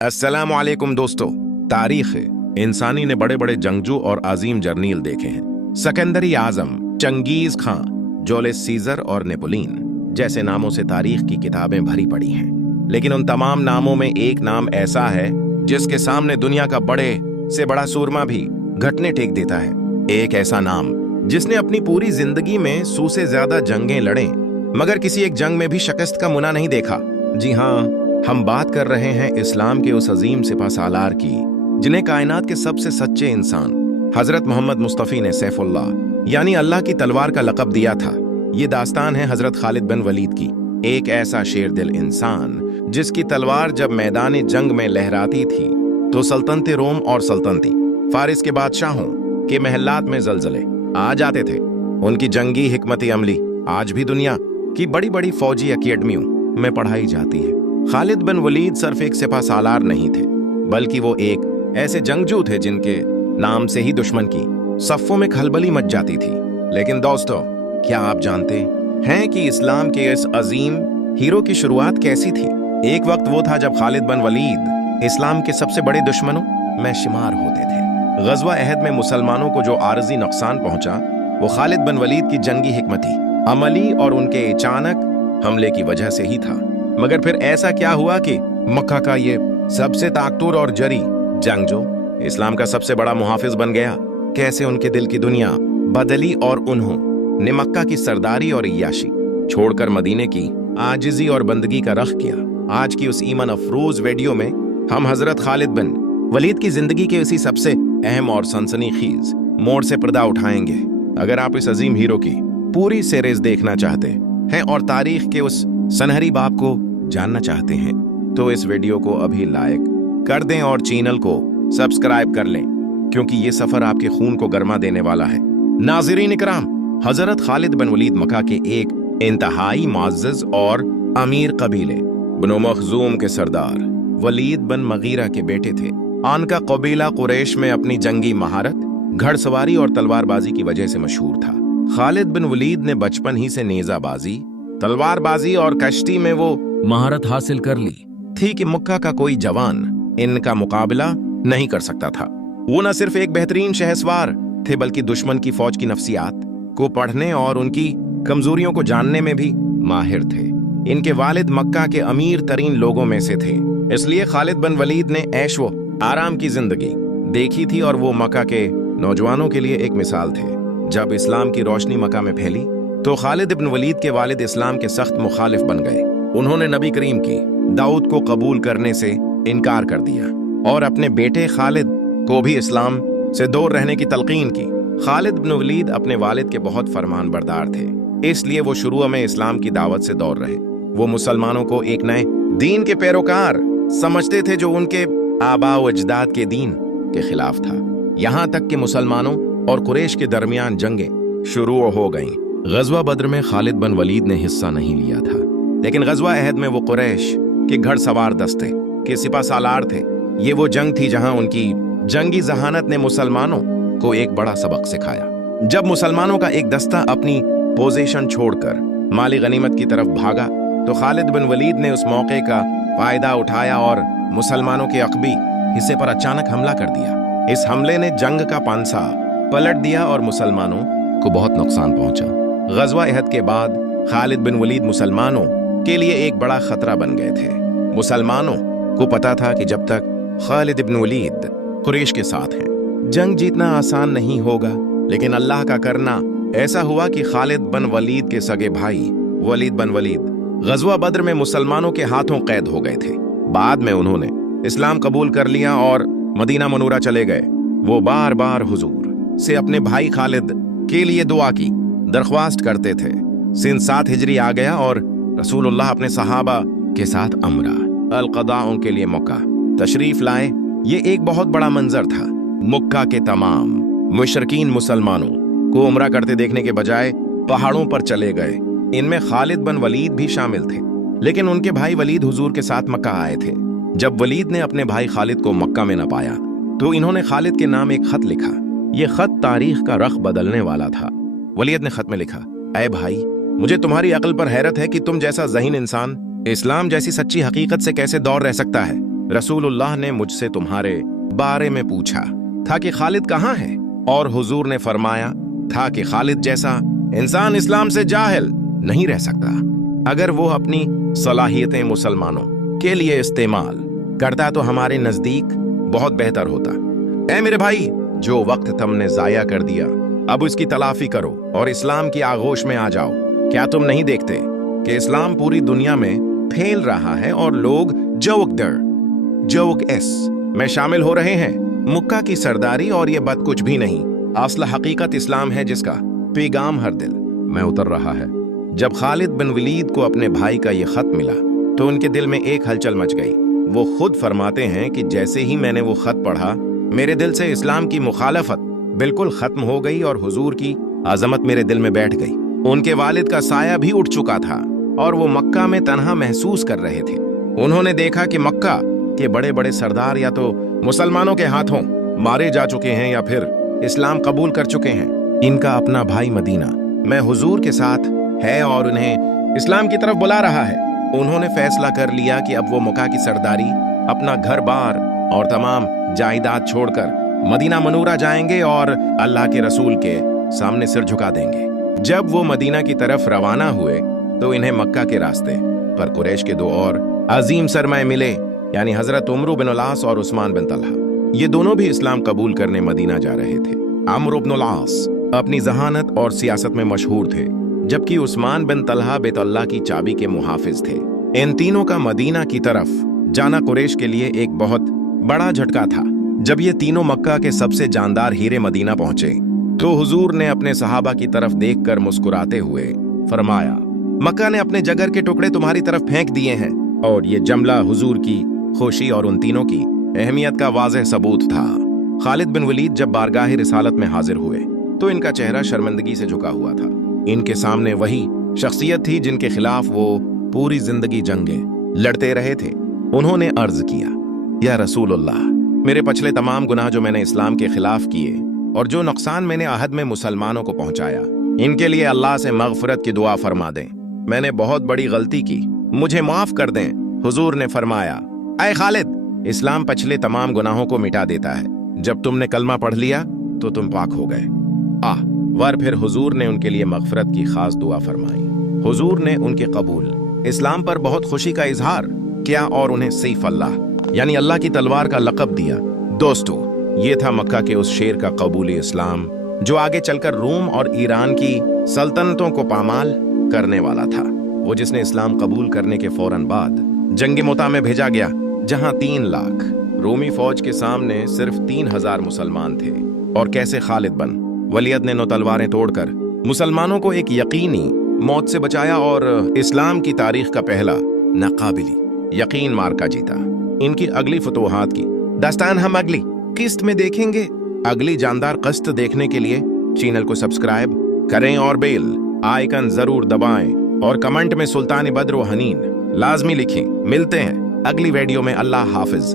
अस्सलाम वालेकुम दोस्तों। तारीख है, इंसानी ने बड़े बड़े जंगजू और अजीम जर्नील देखे हैं। सिकंदरी आजम, चंगेज खां, जोलिस सीजर और नेपोलियन जैसे नामों से तारीख की किताबें भरी पड़ी हैं। लेकिन उन तमाम नामों में एक नाम ऐसा है जिसके सामने दुनिया का बड़े से बड़ा सूरमा भी घुटने टेक देता है। एक ऐसा नाम जिसने अपनी पूरी जिंदगी में 100 से ज्यादा जंगें लड़े मगर किसी एक जंग में भी शिकस्त का मुना नहीं देखा। जी हाँ, हम बात कर रहे हैं इस्लाम के उस अजीम सिपहसालार की जिन्हें कायनात के सबसे सच्चे इंसान हजरत मोहम्मद मुस्तफ़ी ने सैफुल्लाह यानी अल्लाह की तलवार का लक़ब दिया था। ये दास्तान है हजरत खालिद बिन वलीद की, एक ऐसा शेर दिल इंसान जिसकी तलवार जब मैदान जंग में लहराती थी तो सल्तनत रोम और सल्तनती फारिस के बादशाहों के महलात में जलजले आ जाते थे। उनकी जंगी हिकमत अमली आज भी दुनिया की बड़ी बड़ी फौजी अकेडमियों में पढ़ाई जाती है। खालिद बिन वलीद सिर्फ एक सिपहसालार नहीं थे बल्कि वो एक ऐसे जंगजू थे जिनके नाम से ही दुश्मन की सफ़ों में खलबली मच जाती थी। लेकिन दोस्तों, क्या आप जानते हैं कि इस्लाम के इस अजीम हीरो की शुरुआत कैसी थी? एक वक्त वो था जब खालिद बिन वलीद इस्लाम के सबसे बड़े दुश्मनों में शुमार होते थे। गज़वा अहद में मुसलमानों को जो आरजी नुकसान पहुंचा वो खालिद बिन वलीद की जंगी हिकमती अमली और उनके अचानक हमले की वजह से ही था। मगर फिर ऐसा क्या हुआ कि मक्का का ये सबसे ताकतवर और जरी जंगजू इस्लाम का सबसे बड़ा मुहाफिज बन गया? कैसे उनके दिल की दुनिया बदली और उन्होंने मक्का की सरदारी और इयाशी छोड़कर मदीने की आजिजी और बंदगी का रख किया। आज की उस ईमान अफरोज वीडियो में हम हजरत खालिद बिन वलीद की जिंदगी के उसी सबसे अहम और सनसनीखेज मोड़ से पर्दा उठाएंगे। अगर आप इस अजीम हीरो की पूरी सीरीज देखना चाहते हैं और तारीख के उस सनहरी बाब को जानना चाहते हैं तो इस वीडियो को अभी लाइक कर दें और चैनल को सब्सक्राइब कर लें, क्योंकि ये सफर आपके खून को गर्मा देने वाला है। नाज़रीन इकराम, हजरत खालिद बिन वलीद मक्का के एक इंतहाई मुअज़्ज़ज़ और अमीर कबीले बनो मखजूम के सरदार वलीद बिन मगीरा के बेटे थे। आनका कबीला कुरैश में अपनी जंगी महारत, घड़सवारी और तलवारबाजी की वजह से मशहूर था। खालिद बिन वलीद ने बचपन ही से नेजाबाजी, तलवारबाजी और कश्ती में वो महारत हासिल कर ली थी कि मक्का का कोई जवान इनका मुकाबला नहीं कर सकता था। वो न सिर्फ एक बेहतरीन शहसवार थे बल्कि दुश्मन की फौज की नफ्सियात को पढ़ने और उनकी कमजोरियों को जानने में भी माहिर थे। इनके वालिद मक्का के अमीर तरीन लोगों में से थे, इसलिए खालिद बिन वलीद ने ऐशो आराम की जिंदगी देखी थी और वो मक्का के नौजवानों के लिए एक मिसाल थे। जब इस्लाम की रोशनी मक्का में फैली तो खालिद बिन वलीद के वालिद इस्लाम के सख्त मुखालिफ बन गए। उन्होंने नबी करीम की दाऊद को कबूल करने से इनकार कर दिया और अपने बेटे खालिद को भी इस्लाम से दूर रहने की तलकीन की। खालिद बिन वलीद अपने वालिद के बहुत फरमान बरदार थे, इसलिए वो शुरू में इस्लाम की दावत से दूर रहे। वो मुसलमानों को एक नए दीन के पैरोकार समझते थे जो उनके आबा व अजदाद के दीन के खिलाफ था। यहाँ तक कि मुसलमानों और कुरैश के दरमियान जंगें शुरू हो गईं। गज़वा बद्र में खालिद बिन वलीद ने हिस्सा नहीं लिया था, लेकिन गज़वा अहद में वो कुरैश के घड़सवार दस्ते के सिपहसालार थे। ये वो जंग थी जहां उनकी जंगी जहानत ने मुसलमानों को एक बड़ा सबक सिखाया। जब मुसलमानों का एक दस्ता अपनी पोजीशन छोड़कर माली गनीमत की तरफ भागा तो खालिद बिन वलीद ने उस मौके का फायदा उठाया और मुसलमानों के अक़बी हिस्से पर अचानक हमला कर दिया। इस हमले ने जंग का पांसा पलट दिया और मुसलमानों को बहुत नुकसान पहुंचा। गज़वा अहद के बाद खालिद बिन वलीद मुसलमानों के लिए एक बड़ा खतरा बन गए थे। मुसलमानों को पता था कि जब तक खालिद बिन वलीद कुरैश के साथ हैं जंग जीतना आसान नहीं होगा, लेकिन अल्लाह का करना ऐसा हुआ कि खालिद बिन वलीद के सगे भाई वलीद बिन वलीद गज़वा बद्र में मुसलमानों के हाथों कैद हो गए थे। बाद में उन्होंने इस्लाम कबूल कर लिया और मदीना मनूरा चले गए। वो बार बार हुजूर से अपने भाई खालिद के लिए दुआ की दरख्वास्त करते थे। सन 7 हिजरी आ गया और रसूलुल्लाह अपने सहाबा के साथ अमरा अल-क़दा उनके लिए मक्का तशरीफ लाए। ये एक बहुत बड़ा मंजर था। मक्का के तमाम मुशरकीन मुसलमानों को उमरा करते देखने के बजाय पहाड़ों पर चले गए। इनमें खालिद बिन वलीद भी शामिल थे, लेकिन उनके भाई वलीद हुजूर के साथ मक्का आए थे। जब वलीद ने अपने भाई खालिद को मक्का में न पाया तो इन्होंने खालिद के नाम एक खत लिखा। ये खत तारीख का रख बदलने वाला था। वलीद ने खत में लिखा, ऐ भाई, मुझे तुम्हारी अक्ल पर हैरत है कि तुम जैसा ज़हीन इंसान इस्लाम जैसी सच्ची हकीकत से कैसे दूर रह सकता है। रसूलुल्लाह ने मुझसे तुम्हारे बारे में पूछा था कि खालिद कहाँ है, और हुजूर ने फरमाया था कि खालिद जैसा इंसान इस्लाम से जाहिल नहीं रह सकता। अगर वो अपनी सलाहियतें मुसलमानों के लिए इस्तेमाल करता तो हमारे नजदीक बहुत बेहतर होता। ऐ मेरे भाई, जो वक्त तुमने जाया कर दिया अब उसकी तलाफी करो और इस्लाम की आगोश में आ जाओ। क्या तुम नहीं देखते कि इस्लाम पूरी दुनिया में फैल रहा है और लोग जौक में शामिल हो रहे हैं। मुक्का की सरदारी और ये बात कुछ भी नहीं, असल हकीकत इस्लाम है जिसका पैगाम हर दिल में उतर रहा है। जब खालिद बिन वलीद को अपने भाई का ये खत मिला तो उनके दिल में एक हलचल मच गई। वो खुद फरमाते हैं कि जैसे ही मैंने वो खत पढ़ा मेरे दिल से इस्लाम की मुखालफत बिल्कुल खत्म हो गई और हुजूर की अजमत मेरे दिल में बैठ गई। उनके वालिद का साया भी उठ चुका था और वो मक्का में तन्हा महसूस कर रहे थे। उन्होंने देखा कि मक्का के बड़े बड़े सरदार या तो मुसलमानों के हाथों मारे जा चुके हैं या फिर इस्लाम कबूल कर चुके हैं। इनका अपना भाई मदीना में हुजूर के साथ है और उन्हें इस्लाम की तरफ बुला रहा है। उन्होंने फैसला कर लिया कि अब वो मक्का की सरदारी, अपना घर बार और तमाम जायदाद छोड़कर मदीना मनूरा जाएंगे और अल्लाह के रसूल के सामने सिर झुका देंगे। जब वो मदीना की तरफ रवाना हुए तो इन्हें मक्का के रास्ते पर कुरैश के दो और अजीम सरमाए मिले, यानी हजरत उमर बिन अल-आस और उस्मान बिन तलहा। ये दोनों भी इस्लाम कबूल करने मदीना जा रहे थे। अमर बिन अल-आस अपनी जहानत और सियासत में मशहूर थे, जबकि उस्मान बिन तलहा बैतुल्लाह की चाबी के मुहाफिज थे। इन तीनों का मदीना की तरफ जाना कुरैश के लिए एक बहुत बड़ा झटका था। जब ये तीनों मक्का के सबसे जानदार हीरे मदीना पहुंचे तो हुजूर ने अपने सहाबा की तरफ देखकर मुस्कुराते हुए फरमाया, मक्का ने अपने जगर के टुकड़े तुम्हारी तरफ फेंक दिए हैं। और ये जमला हुजूर की खुशी और उन तीनों की अहमियत का वाज़ेह सबूत था। खालिद बिन वलीद जब बारगाह रिसालत में हाजिर हुए तो इनका चेहरा शर्मिंदगी से झुका हुआ था। इनके सामने वही शख्सियत थी जिनके खिलाफ वो पूरी जिंदगी जंगें लड़ते रहे थे। उन्होंने अर्ज किया, या रसूलुल्लाह, मेरे पिछले तमाम गुनाह जो मैंने इस्लाम के खिलाफ किए और जो नुकसान मैंने अहद में मुसलमानों को पहुंचाया, इनके लिए अल्लाह से मगफरत की दुआ फरमा दें। मैंने बहुत बड़ी गलती की, मुझे माफ कर दें। हुजूर ने फरमाया, ऐ खालिद, इस्लाम पिछले तमाम गुनाहों को मिटा देता है। जब तुमने कलमा पढ़ लिया तो तुम पाक हो गए। फिर हुजूर ने उनके लिए मगफरत की खास दुआ फरमाई। हुजूर ने उनके कबूल इस्लाम पर बहुत खुशी का इजहार किया और उन्हें सैफ अल्लाह, यानी अल्लाह की तलवार का लक़ब दिया। दोस्तों, ये था मक्का के उस शेर का कबूल इस्लाम जो आगे चलकर रोम और ईरान की सल्तनतों को पामाल करने वाला था। वो जिसने इस्लाम कबूल करने के फौरन बाद जंग मोता में भेजा गया, जहां 3 लाख रोमी फौज के सामने सिर्फ 3000 मुसलमान थे। और कैसे खालिद बिन वलीद ने 9 तलवारें तोड़कर मुसलमानों को एक यकीनी मौत से बचाया और इस्लाम की तारीख का पहला नाकाबिली यकीन मार्का जीता। इनकी अगली फतूहात की दास्तान हम अगली किस्त में देखेंगे। अगली जानदार किस्त देखने के लिए चैनल को सब्सक्राइब करें और बेल आइकन जरूर दबाएं और कमेंट में सुल्तान बद्र व हनीन लाजमी लिखें। मिलते हैं अगली वीडियो में। अल्लाह हाफिज।